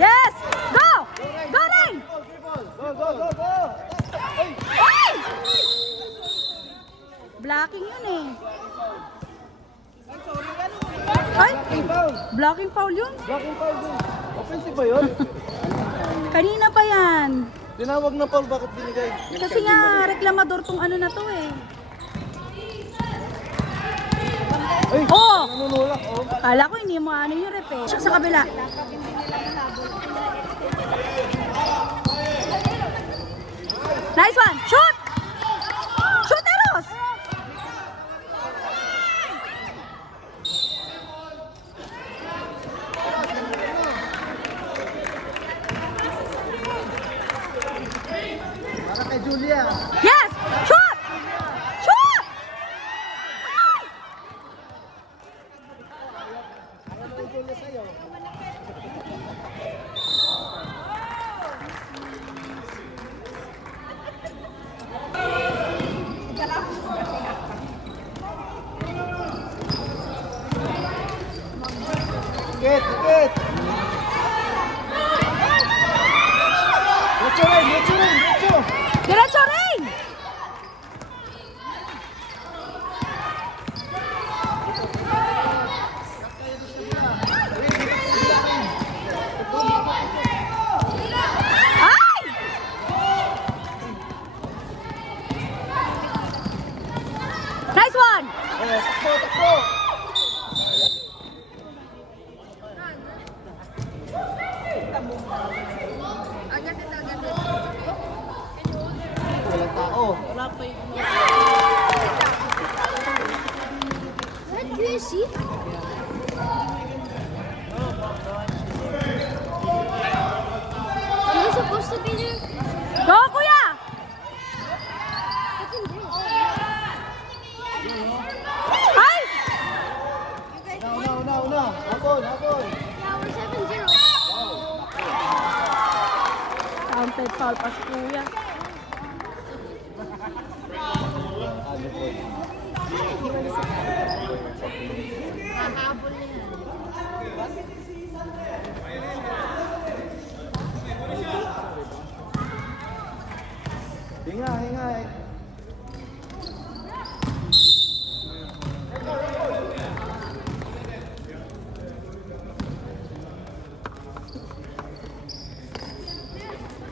Yes! Go! Go, Ray! Go! Ay! Blocking yun eh. Ay! Blocking foul yun? Blocking foul din. Offensive ba yun? Kanina pa yan. Tinawag na foul, bakit binigay? Kasi nga, reklamador tong ano na to eh. Ay! Oh! Nanunulak, oh. Kala ko hindi mo ano yung rep eh. Sa kabila. Nice one! Shoot! Shoot, Eros! Para kay Julia. Yes! Shoot! Shoot! Ay! Ano yung Julia sa'yo? Dikit! Diretso! Diretso rin! Ay! Nice one! Takbo! Walang tao. What do you see? Are you supposed to be there? Go, kuya! Ay! Una. Habol. Yeah, we're 7-0. Counted foul pa si kuya. Hahabol na yan. Hinga.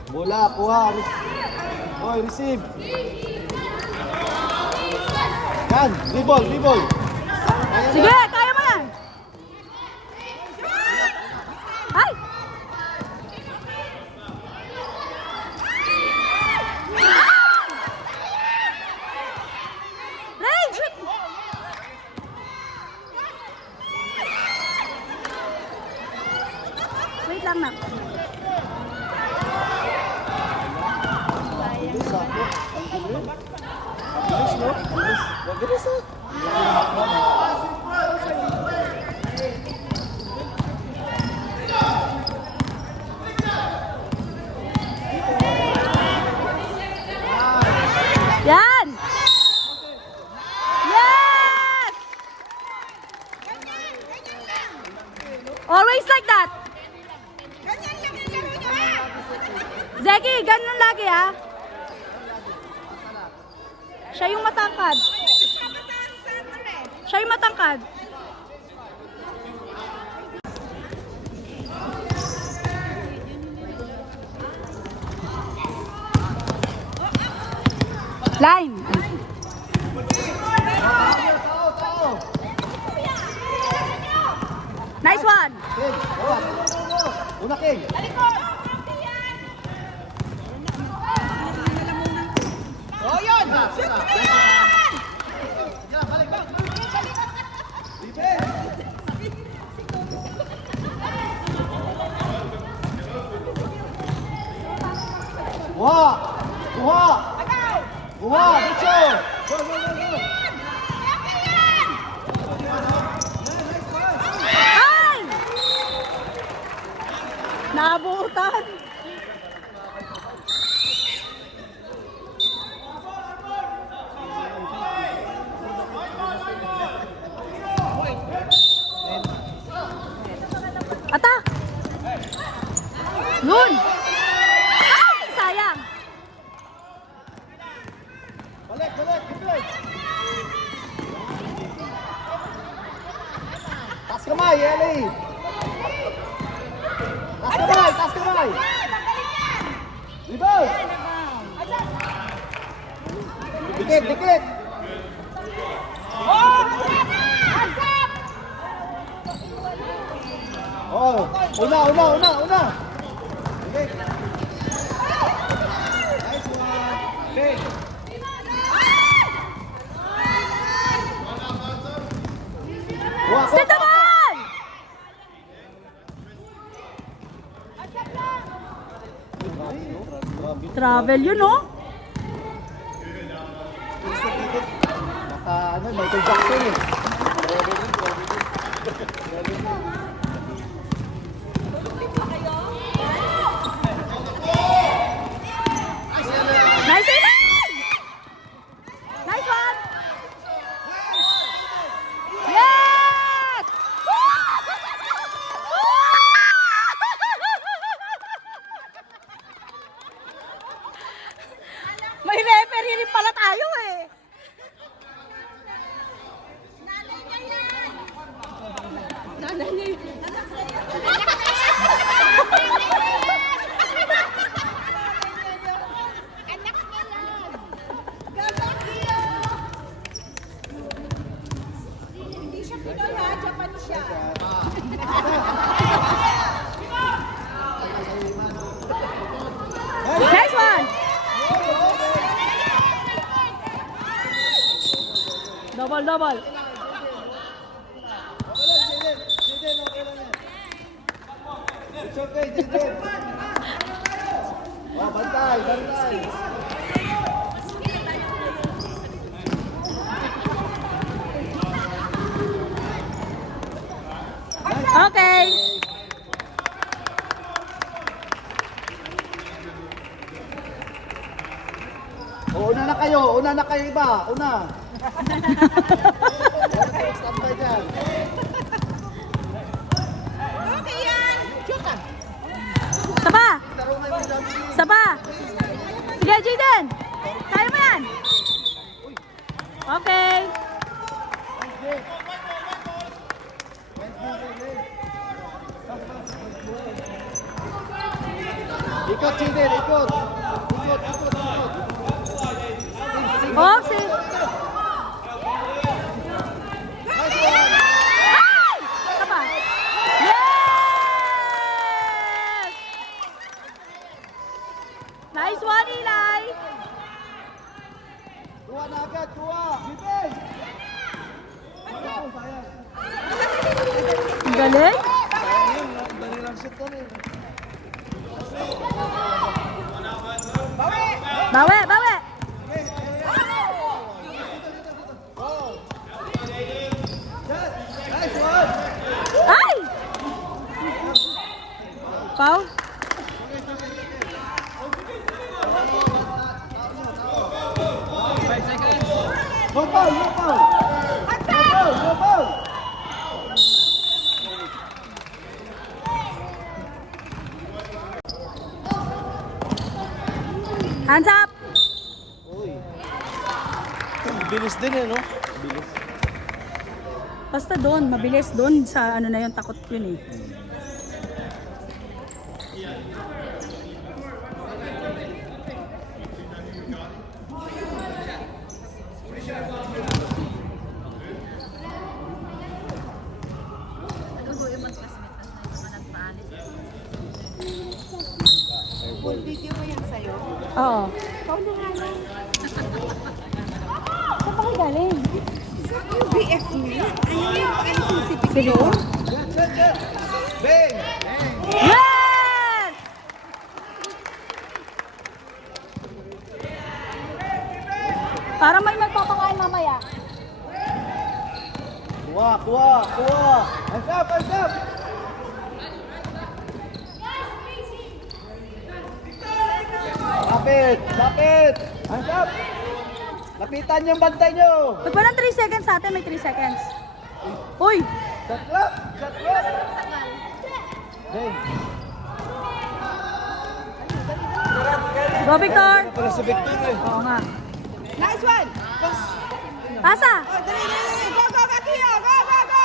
Bola, kuha. Oy, receive. Yan, dribble. Sige, kaya mo yan! Ay! Ray, shoot! Wait lang na. Bilis, ah. Yan! Yes! Always like that. Zeki, ganun lagi ah. Siya yung matangkad. Siya yung matangkad. Line. Nice one. Go. Una, King. Oh, yun! Shoot mo na yan! Kuha! Kuha! Kuha! Dicho! Go, go, go, go! Ay! Nabutan. Atak! Yun! Ay! Sayang! Balik, balik, balik! Taas kamay, Eli! Taas kamay, taas kamay! Rebound! Dikit, dikit! Oh, una, una, una, una! Dikit! Nice one! Okay. Kuha, Set the ball! Travel yun, oh. Naka, ano, Michael Jackson eh. Nice saving! Nice one! Yes! May referee rin pala tayo eh. Nanay niya yan. Hindi siya Pinoy ha, Japan siya. Nice one! Double, double. It's okay, Jaden. Oh, bantay, bantay. Okay. Oh, una na kayo iba, una. Standby dyan. Okay yan! Shoot ka! Saba! Saba! Sige, Jaden! Kaya mo yan! Okay. Ikot, Jaden, ikot. Ikot, ikot, ikot. Oh, si... Ay! Saba! Yes! Nice one, Eli! Kuha na agad, kuha. Jaden! Sayang, sayang. Ang galing! Sayang yun, dali lang shoot na rin. Bawi, bawi! Nice one! Ay! Foul? No foul, no foul! No foul, no foul! Hands up! Uy. Bilis din eh, no? Bilis. Basta doon, mabilis doon sa ano na yun, takot yun eh. Oo. Ikaw na nga lang. Saan pa kayo galing? Yung BF niya. Ayaw yung pakisisipik Sige. yun. Bang! Yes! Para may magpapakain mamaya. Kuha, kuha, kuha! Hands up, hands up! Lapit, lapit! Hands up! Lapitan yung bantay nyo! Pag pa ng 3 seconds sa atin, may 3 seconds. Uy! Shot clock! Shot clock! Bang! Go, Victor! Para sa Victor eh. Oo nga. Nice one. Pass. Pasa! Oh, dali, dali. Go, go, Kakio. Go, go, go.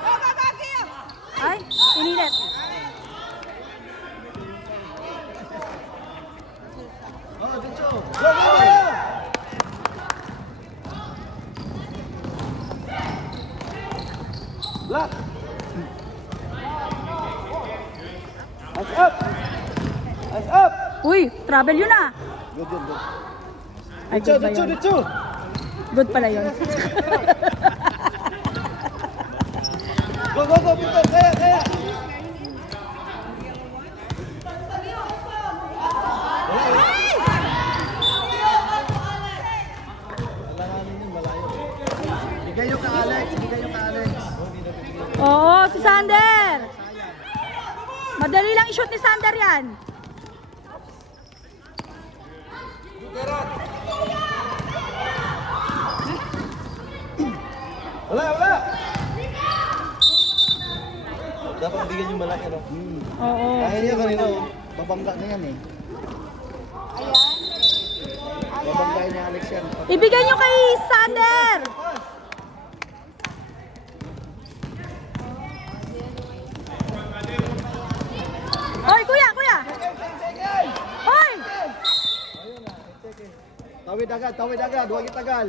Go, go, Kakio. Ay, pinilit. Oh, Dicho! Go, go, go! Block! Hands up! Hands up! Uy, travel yun ah. Good, good, good. Ay, Dicho, good ba Dicho, yun? Dicho! Good pala yun. Go, go, go, Victor! Kaya, kaya! Bigay yung ka Alex, bigay yung ka Alex. Oo, si Sander. Madali lang i-shoot ni Sander yan. Wala, wala! Dapat bigyan yung malaki, no? Oo. Kaya niya kanina, oh. Babangga na yan eh. Babanggain ni Alex yan. Ibigay nyo kay Sander. Hoy, kuya, kuya. Hoy! Tawid agad, huwag itagal.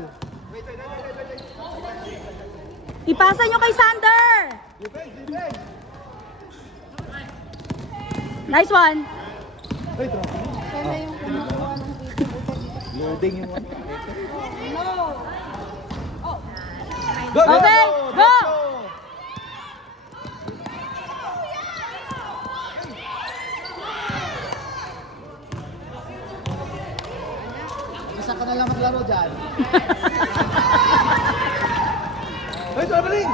Ipasa nyo kay Sander. Defense, defense! Nice one. Ay, traffic. Kaya yung kumukuha ng Loading yung one. Go, Okay, go! Isa ka na lang maglaro dyan. Ay, traveling!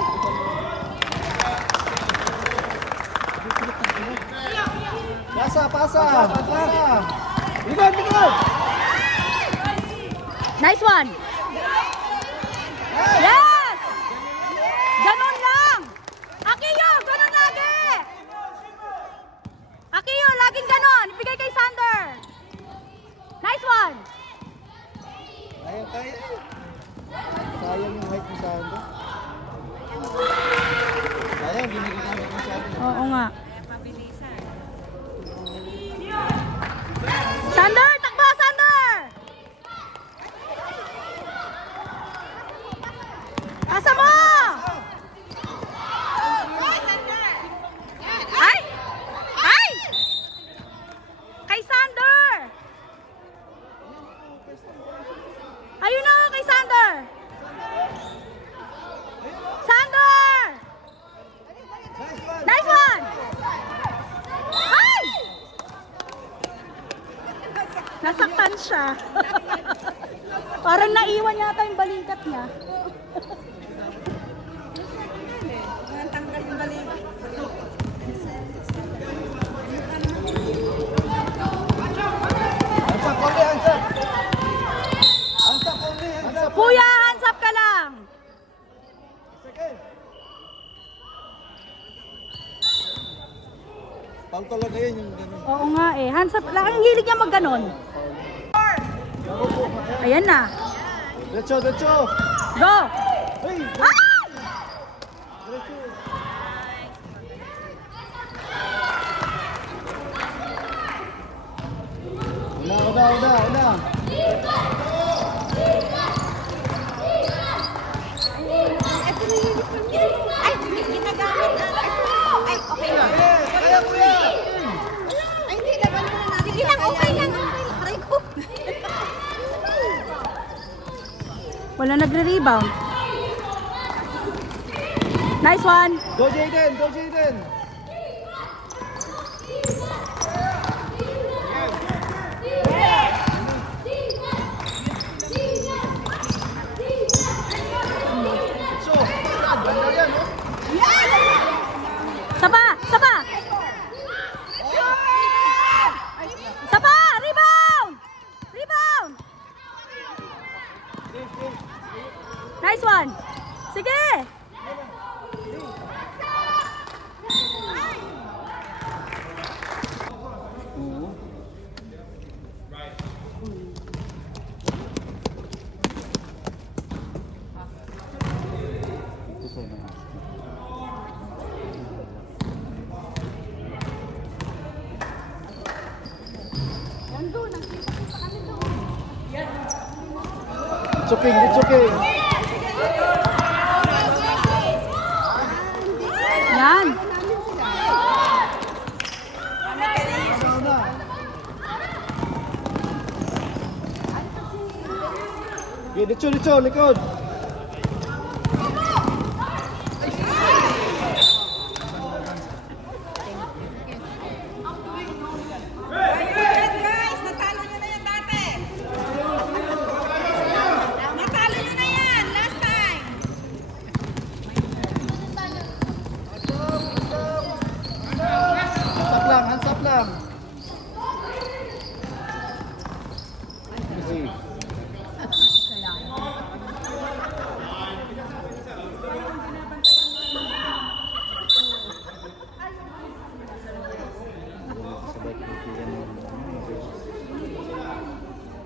Pasa, pasa! Pasa! Likod, likod! Nice one. Yes! Ganon lang. Akiyo, ganon lagi. Akiyo, laging ganon. Ibigay kay Sander. Nice one. Kaya, kaya. Sayang yung height ni Sando. Sayang, ginigamit mo siya. Oo nga. Sander, takbo, Sander! Pasa mo! Ay! Ay! Kay Sander! Ayun na, kay Sander! Sander! Nice one! Ay! Nasaktan siya. Parang naiwan yata yung balikat niya. Tanggal yung balik. Hands up, only, hands up! Hands up, only, hands up! Kuya, hands up ka lang. Second! Foul talaga yun yung gano'n. Oo nga eh. Hands up lang. Ang hilig niya magganon. Ayan na. Diretso, diretso! Go! Hey! Ay! Diretso! Una. Ito na yung uniform niya. Ay, ginagamit na. Ito. Ay, okay na. Kaya kuya! Ay, hindi. Laban muna natin. Wala nagre-rebound. Nice one. Go Jaden, go Jaden. So, ganda yan, oh. Sapa! Sapa! Sapa! Rebound! Rebound! Nice one! Sige! It's okay, it's okay. Yan! Okay, dito, likod. Guys, natalo nyo na yan dati. Natalo nyo na yan, last time. Hands up lang. Okay.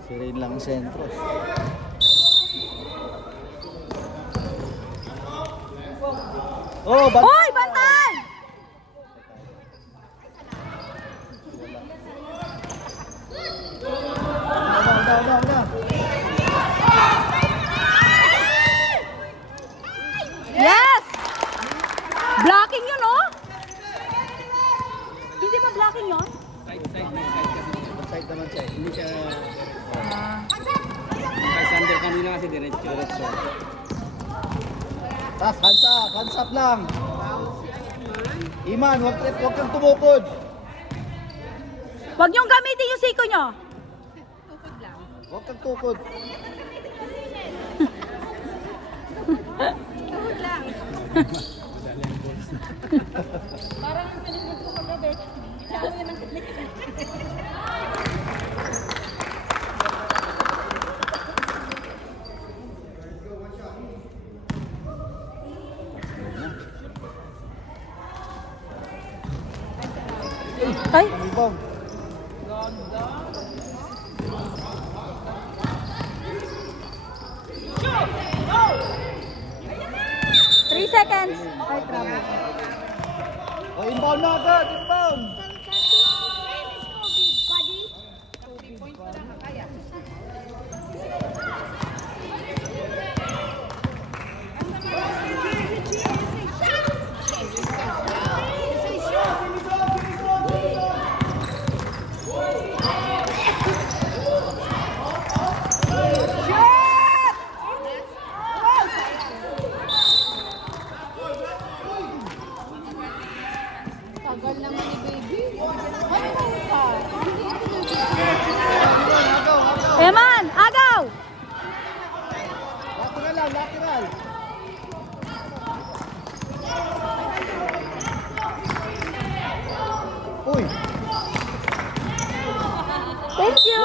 Si Rain lang ang sentro. Oh, Hoy! Bantay! Down. Yes! Blocking yun, oh! Hindi ba blocking yun? Side naman siya. Hindi siya... Kay Sander kanina kasi diretso. Tas, hands up lang. Iman, wag kang tumukod. Huwag niyong gamitin yung siko nyo. Huwag kang tukod. Parang ang pinigil ko kagabi. Siya yun ang pinigil. Ay! Rebound. Three seconds. Ay, trouble. Oh, inbound na agad, inbound. Tagal naman ni baby. Ano ka? Hindi ako Eman! Agaw! Lateral. Uy! Thank you!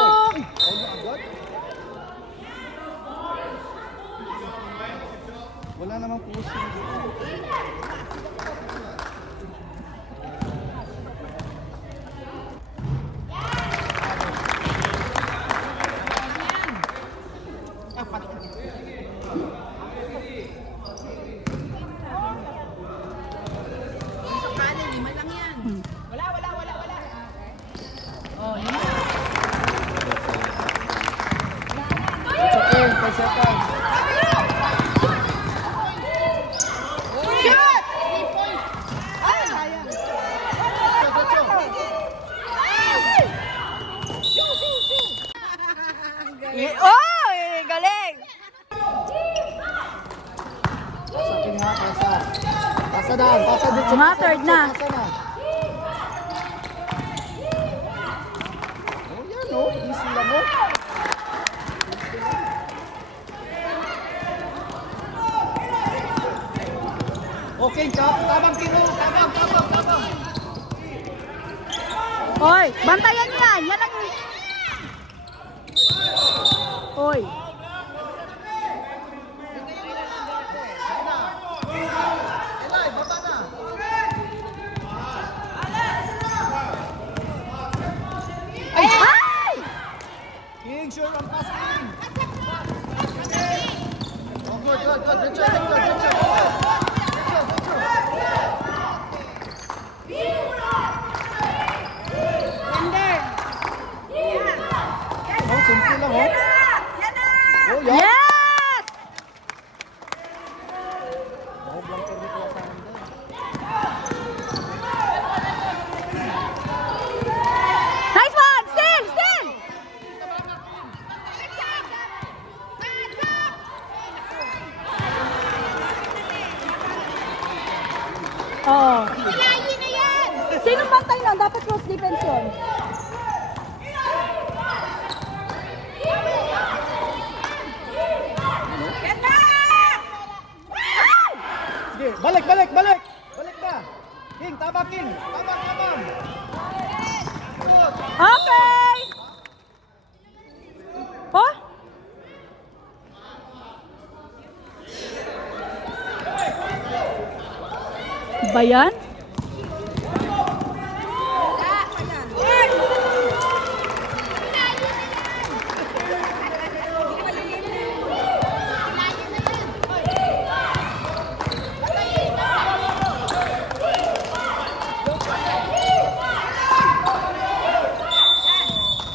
Wala namang puso. It's okay, 5 seconds. Shot! 3 points. Pasa daan, pasa dito. Mga third na. Pasa na. Oh, yan oh. Easy lang oh. Okay, tabang kino. Tabang. Oy, bantayan niyo yan. Yan ang... Oy. Elay, baba na. Ay! King, sure ang pass King. Oh, good. Good job. Oh, simple lang oh. Oh, yan. Yes! Oh, blanker dito yata nandun. Nice one! Still! Oo. Sinong bantay nun? Dapat cross defense yun. Sige, balik. Balik na. King, tabang King. Tabang. Good. Okay! Oh? Ba yan?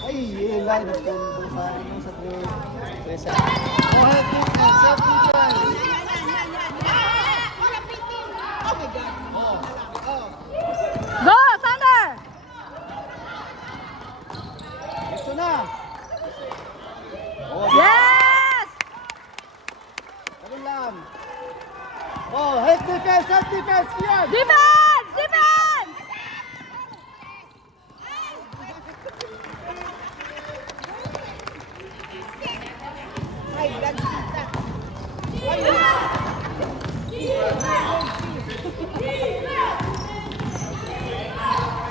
Ay, ilay. Nagpunto sa ano sa presa. Oh, helping and self-defense. Go, Sander! Gusto na. Oh, Yes! ganun lang. Oh, help defense. Yan. Defense! Defense!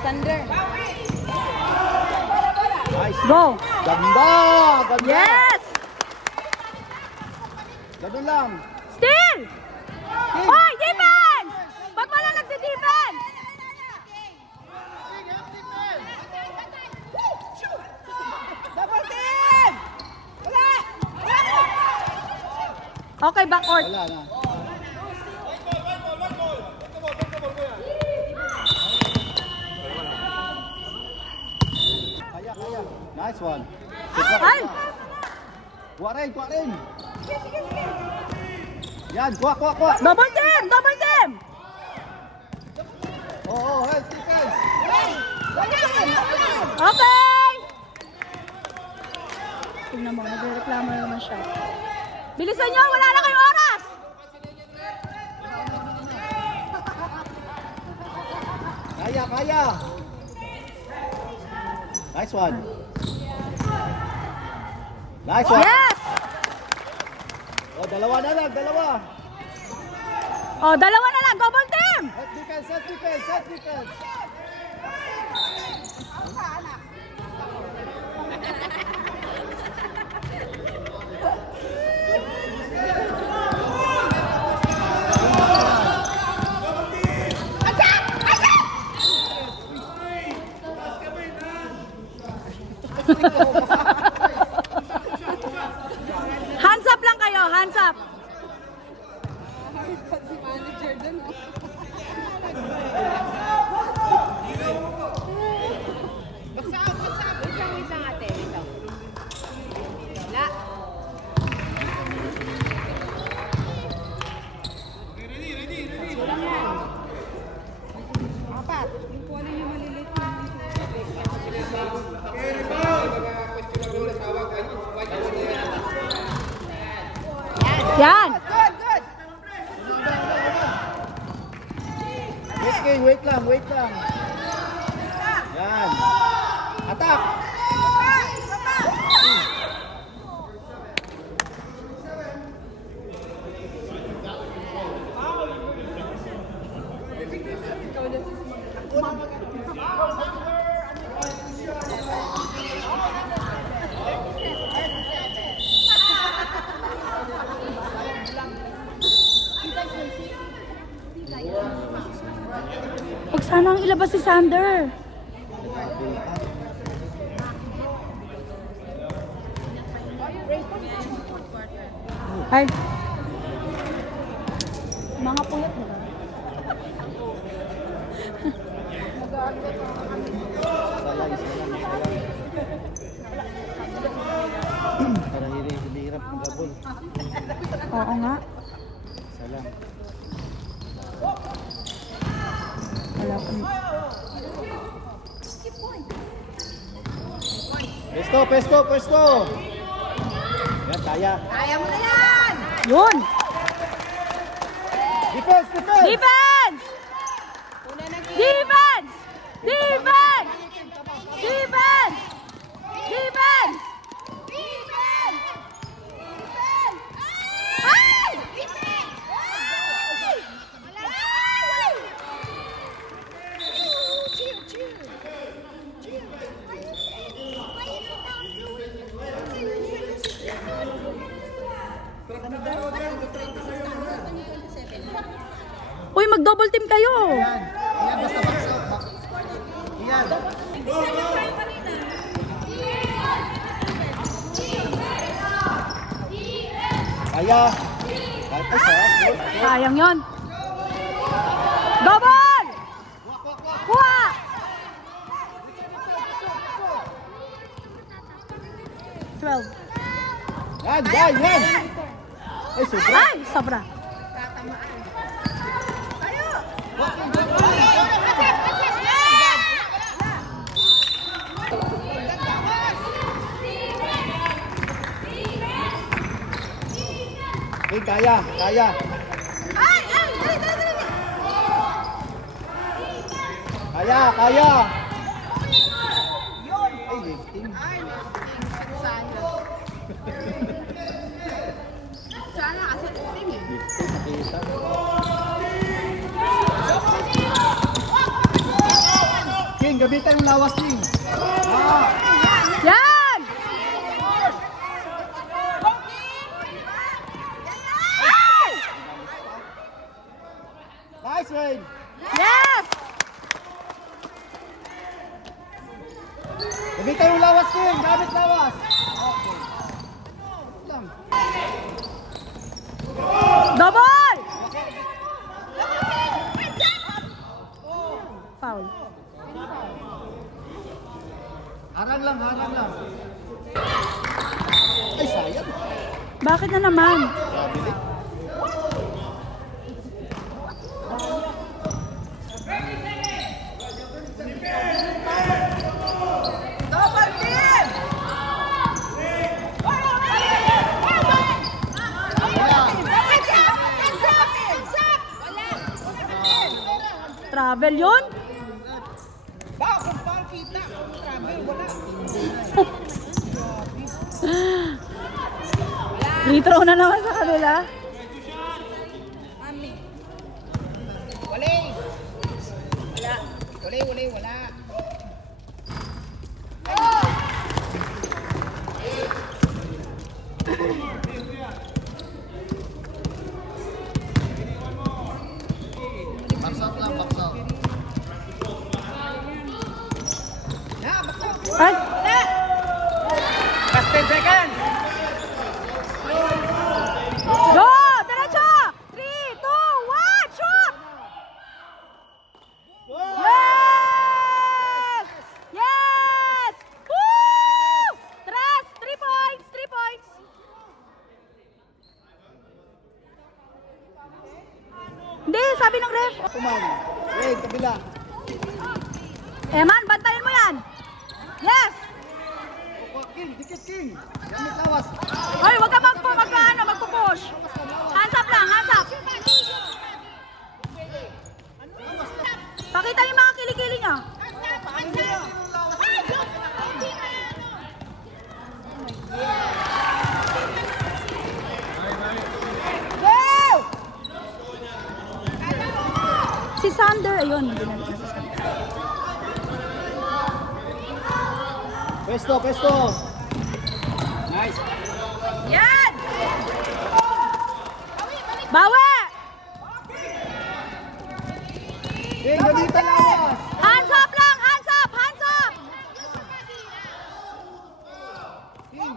Thunder. Nice. Go! Ganda. Yes! Ganun lang. Still! Hoy, defense! Pag wala nagde-defense! Double team! Okay, backcourt. Wala na. Kaya. Nice one. Ay! Kuha rin. Yan, kuha. Double team! Double team! Oh, help defense. Okay! Tingnan mo, nagreklamo na naman siya. Bilisan nyo! Wala na kayong oras! Kaya. Nice one. Yes! Oh, dalawa na lang. Oh, dalawa na lang! Double team! Set defense. Hands up lang kayo, hands up. Si manager dun. Wait lang ate. Wait lang. La. Apat. Yung kung ano yung maliliit. Yan! Good. wait lang, wait lang. Yan. Attack! Huwag sana ang ilabas si Sander. Ay. Mga puyat mo. Salay. Para hindi hirap ng gabol. Oo nga. Salam. Wala ko. Pesto! Yan, kaya. Kaya mo na yan! Yun! Defense! Defense! Defense! Defense! Defense! Defense! Ay! Uy, mag-double team kayo. Yan, basta baksak. Yan. Kaya. Kahit isa. Sayang yon. Double! Kuha! Twelve. Yan. Ay, sobra. Ay, sobra. Hey, kaya. Kaya. Ay, lifting. Sana kasi lifting eh. Lifting, nakita. King, gamitan yung lawas, King. Yan! Nice, Rain. Yes! Gamitan yung lawas, King. Gamit lawas. Okay. Lang. Double! Foul. Harang lang. Ay, sayang. Bakit na naman? Kabili. Double team! Travel yun? Ba, kung paano kita? Travel, wala. Free throw na naman sa kanila. Wala. Baksak lang. Ay! Last 10 seconds! Go! Diretso! 3, 2, 1, shoot! Yes! Yes! Woo! 3 points! 3 points! Hindi, sabi ng ref. Kuman. Rain, kabila. Eman, bantayan mo yan! Yes! King, dikit, King. Gamit lawas. Hoy, wag ka magpo-push. Hands up lang, hands up. Pakita Si Sander, ayun. Binalik na si Sander. Pesto, pesto. Nice. Yan! Bawi! King, ganito lawas. Hands up lang! Hands up! Hands up! King.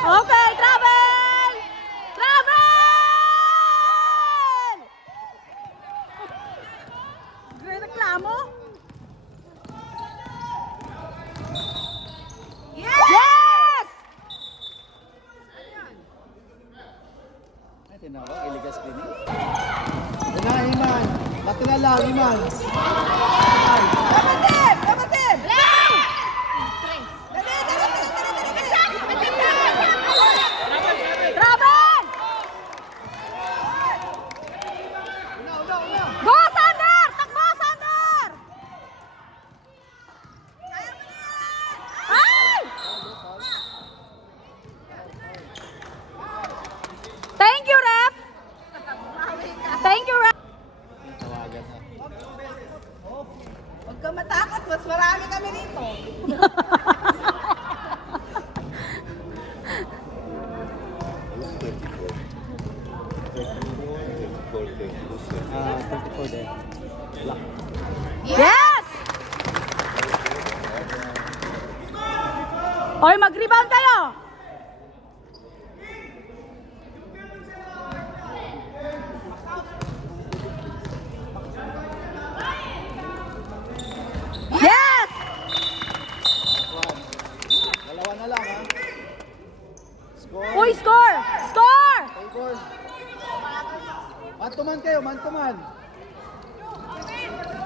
Okay, travel! Travel! Reklamo? Yes! Ay, tinawag, iligas din eh. Yun na, Iman. Bati na lang, Iman. Kapatid! Kapatid! Travel! Go, Sander! Takbo, Sander! Ay! Thank you, ref! Thank you, ref! Tawagan na. Huwag ka matakot, mas marami kami rito. Ah, 34 din. Black. Yes! Oy, mag-rebound kayo! Yes! Dalawa na lang, ha? Score. Uy, score! Score! Favor. Man-to-man kayo, man-to-man.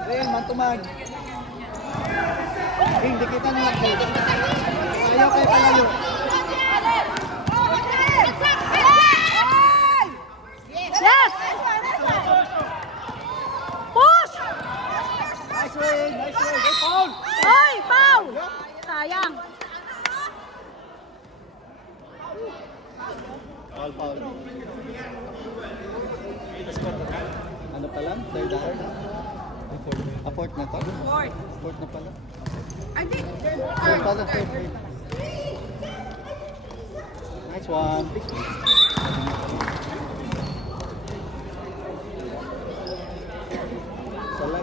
Ring, man-to-man. Ring, di kita na lang. Ayaw kayo palayo. Yes! Push! Nice ring, nice ring. Hey, Paul! Oy, foul! Sayang. Paul, Paul. Ano pa lang? Third na third, ha? Fourth na to? Fourth na pala. Third pala, third. Nice one.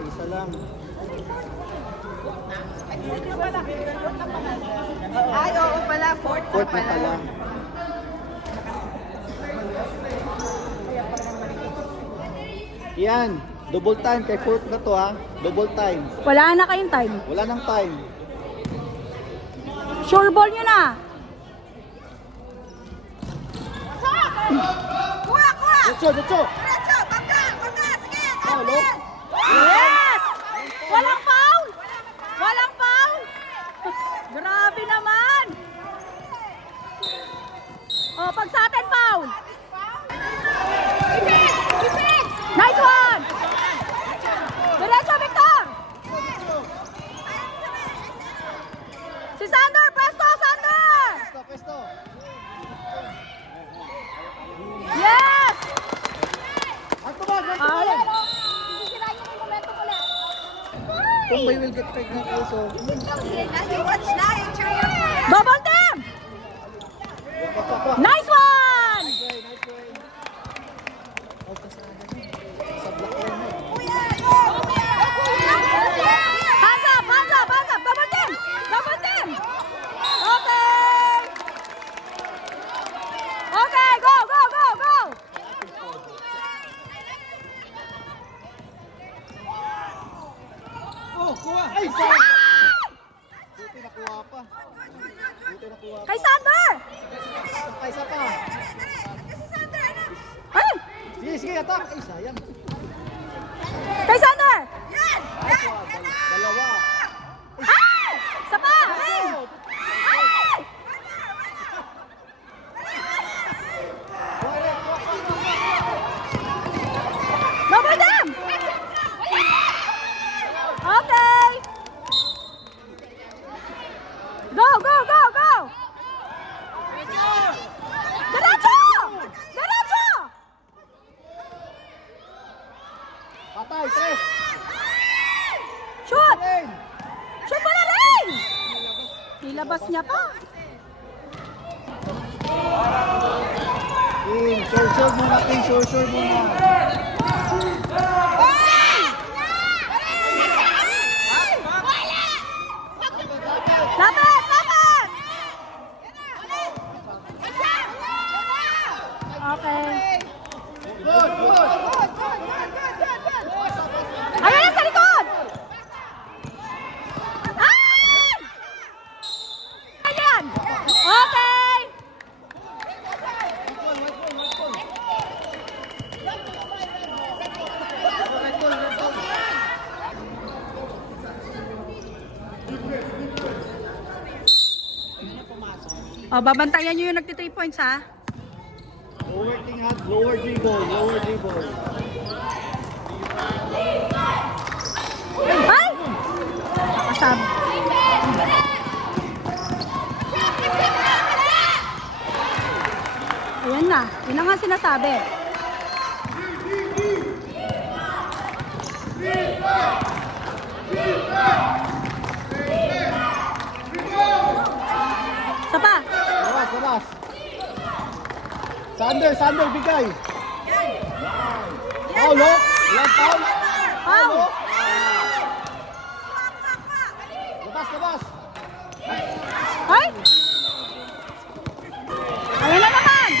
Isa lang. Ay, oo pala, fourth Fourth na pala. Yan, double time kay fourth na to, ha. Double time. Wala na kayong time. Wala nang time. Sure ball nyo na. Kuha, kuha! Diretso, diretso. Diretso, bangga, bangga, sige, Paulo. captain! Yes! Walang foul! Walang foul! Grabe naman! Oh, pag sa atin foul! Nice one! Diretso, Victor! Si Sander! Presto, Sander! Pesto, pesto. Yes! Mantuman, Ayan, mantuman. oh. Sisirain niyo yung momentum ulit. Tumbay will get pregnant also. You watch na, enjoy your fire! Double team! Nice one! Nice way, nice way. Sa block line na. Hands up, hands up, hands up! Double team! Double team! Okay! Okay, go, go, go, go! Oh, kuha. Ay, sorry. Buti nakuha pa. Buti nakuha pa. Kay Sander! Isa pa. Ay! Sige, sige, attack. Ay, sayang. Kay Sander! Nice one. Dalawa. Ay! Isa pa! Ay! Ay! Double team! Okay! Go, go, go, go! Diretso! Diretso! Sure muna, King. Sure muna. Lapit! Lapit! Okay. Ayan, sa likod! Ay! Ayan! Okay! O, babantayan nyo yung nagti 3 points, ha? Lower King hat, lower dribble, lower dribble. Ay! Nakasab. Ayan na. Yun ang nga sinasabi. Isa pa. Labas. Sander, bigay. Foul, oh. Walang foul. Foul. Oh. Labas. Ay! Ayan na naman.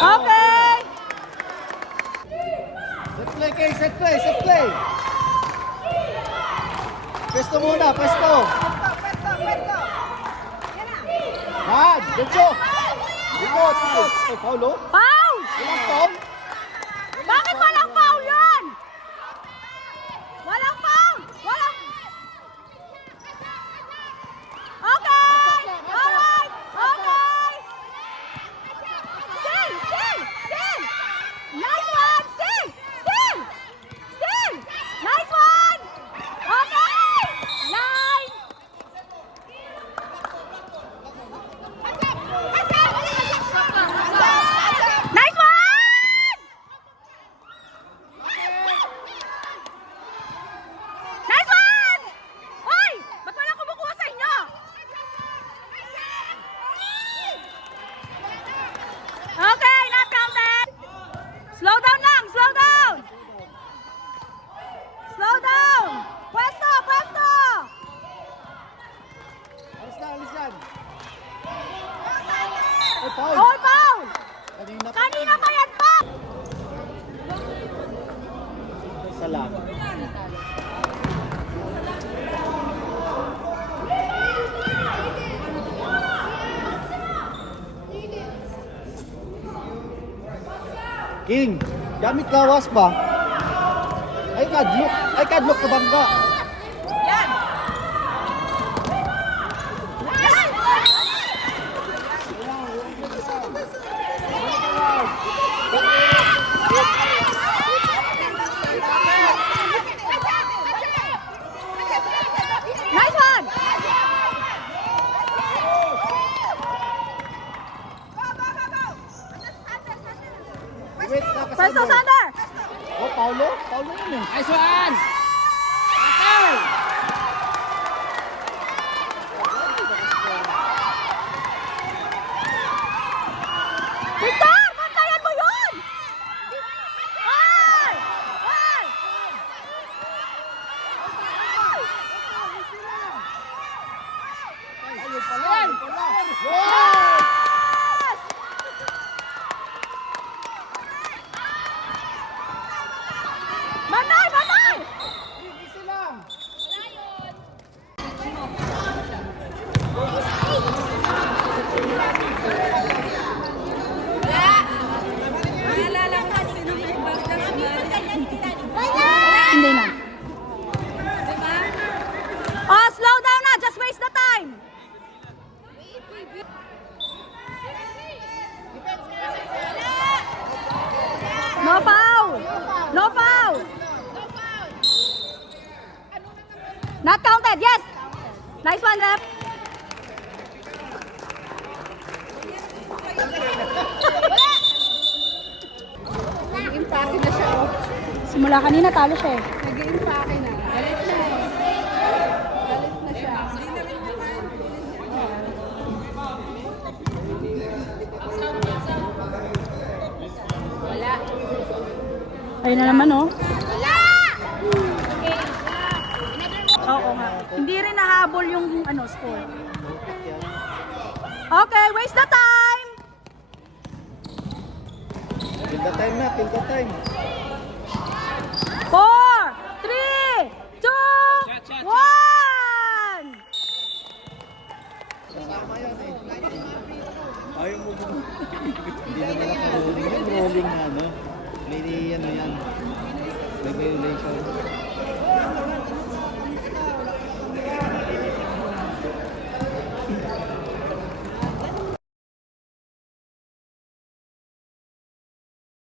Okay. Set play, King. Set play. Pesto muna, pesto. Yan, diretso. Ikot. Ay, foul, oh. Foul! Walang foul. Bakit walang foul yun? Walang foul! Walang... Okay! Alright! Okay! Still! Nice one! Still! Nice one! Okay! Line! Nice one! Nice one! Hoy! Ba't wala kumukuha sa inyo? Okay, not counted. Slow down lang, slow down. Slow down. Pwesto. Alis yan. Ay, foul. All foul. Kanina Kanina pa yan pa. Salam. King, gamit lawas ba? Ay kadlok ka bangga. Nice one. Wait, nakasander. Pwesto, Sander. Oh, Paulo yun eh. Nice one! Atal! Victor, bantayan mo yun. Ay! Ayun pala. Yes! Banay! Easy lang. Hindi na. Oh, slow down na. Just waste the time. No foul. Not counted. Yes. Nice one, ref. Simula kanina, talo siya eh. Nag-iimpake na. Galit na eh. Galit na siya. Wala. Ayun na naman oh. Wala! Oo nga. Hindi rin nahabol yung ano, score. Okay, waste the time! Kill the time na, kill the time. 4, 3, 2, 1! Kasama yan eh. Ayaw mo mo. Hindi naman naka-rolling. Yung rolling na ano. May ano yan. May violation.